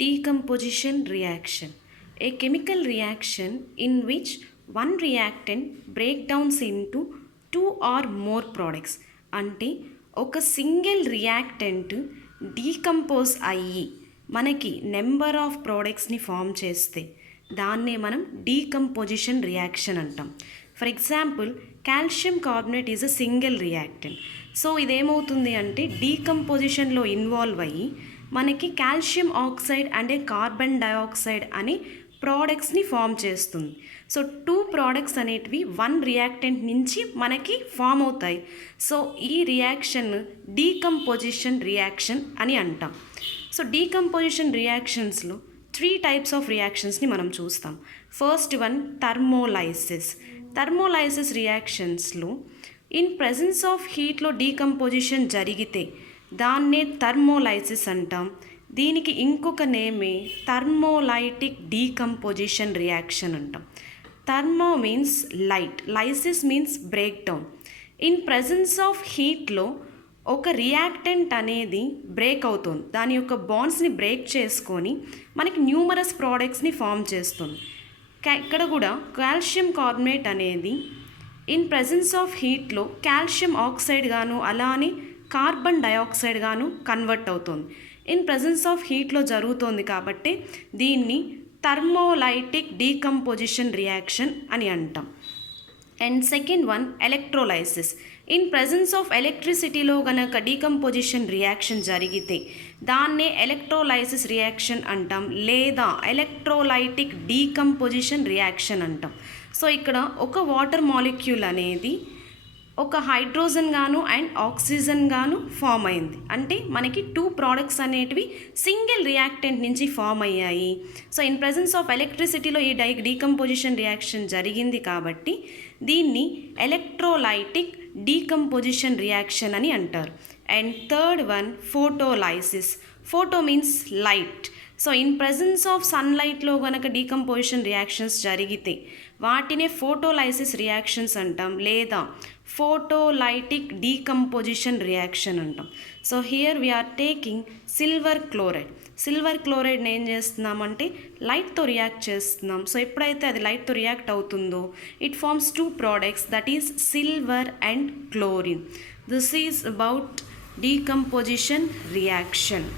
Decomposition reaction. A chemical reaction in which one reactant breaks down into two or more products. అంటే ఒక single reactant decompose అయ్యి మనకి number of ప్రోడక్ట్స్ని form చేస్తే దాన్నే మనం decomposition reaction అంటాం. For example calcium carbonate is a single reactant. So ఇదేమవుతుంది అంటే డీకంపోజిషన్లో ఇన్వాల్వ్ అయ్యి మనకి కాల్షియం ఆక్సైడ్ అంటే కార్బన్ డయాక్సైడ్ అని ప్రోడక్ట్స్ని ఫామ్ చేస్తుంది. సో టూ ప్రోడక్ట్స్ అనేటివి వన్ రియాక్టెంట్ నుంచి మనకి ఫామ్ అవుతాయి. సో ఈ రియాక్షన్ డీకంపోజిషన్ రియాక్షన్ అని అంటాం. సో డీకంపోజిషన్ రియాక్షన్స్లో 3 టైప్స్ ఆఫ్ రియాక్షన్స్ని మనం చూస్తాం. First one thermolysis. థర్మోలైసిస్ రియాక్షన్స్లో ఇన్ ప్రెజెన్స్ ఆఫ్ హీట్లో డీకంపోజిషన్ జరిగితే దాన్నే థర్మోలైసిస్ అంటాం. దీనికి ఇంకొక నేమే థర్మోలైటిక్ డీకంపోజిషన్ రియాక్షన్ అంటాం. Thermo means light, lysis means break down. In presence of హీట్లో ఒక రియాక్టెంట్ అనేది బ్రేక్ అవుతుంది, దాని యొక్క బాండ్స్ని బ్రేక్ చేసుకొని మనకి న్యూమరస్ ప్రోడక్ట్స్ని ఫామ్ చేస్తుంది. ఇక్కడ కూడా కాల్షియం కార్బోనేట్ అనేది ఇన్ ప్రెజెన్స్ ఆఫ్ హీట్లో కాల్షియం ఆక్సైడ్ గాను అలానే కార్బన్ డయాక్సైడ్ గాను కన్వర్ట్ అవుతుంది. ఇన్ ప్రెజెన్స్ ఆఫ్ హీట్లో జరుగుతోంది కాబట్టి దీన్ని థర్మోలైటిక్ డీకంపోజిషన్ రియాక్షన్ అని అంటాం. And second one electrolysis. In presence of ఎలక్ట్రిసిటీలో గనక డీకంపోజిషన్ రియాక్షన్ జరిగితే దాన్నే ఎలక్ట్రోలైసిస్ రియాక్షన్ అంటాం, లేదా ఎలక్ట్రోలైటిక్ డీకంపోజిషన్ రియాక్షన్ అంటాం. సో ఇక్కడ ఒక వాటర్ మాలిక్యూల్ అనేది ఒక హైడ్రోజన్ గాను అండ్ ఆక్సిజన్ గాను ఫామ్ అయింది. అంటే మనకి 2 ప్రోడక్ట్స్ అనేటివి సింగిల్ రియాక్టెంట్ నుంచి ఫామ్ అయ్యాయి. సో ఇన్ ప్రెజెన్స్ ఆఫ్ ఎలక్ట్రిసిటీలో ఈ డీకంపోజిషన్ రియాక్షన్ జరిగింది కాబట్టి దీన్ని ఎలక్ట్రోలైటిక్ డీకంపోజిషన్ రియాక్షన్ అని అంటారు. And third one photolysis. Photo means light. So in presence of సన్లైట్లో కనుక డీకంపోజిషన్ రియాక్షన్స్ జరిగితే వాటినే ఫోటోలైసిస్ రియాక్షన్స్ అంటాం, లేదా ఫోటోలైటిక్ డీకంపోజిషన్ రియాక్షన్ అంటాం. So here we are taking silver chloride. Silver క్లోరైడ్ని ఏం చేస్తున్నామంటే లైట్తో రియాక్ట్ చేస్తున్నాం. సో ఎప్పుడైతే అది లైట్తో రియాక్ట్ అవుతుందో it forms 2 products, that is silver and chlorine. This is about decomposition reaction.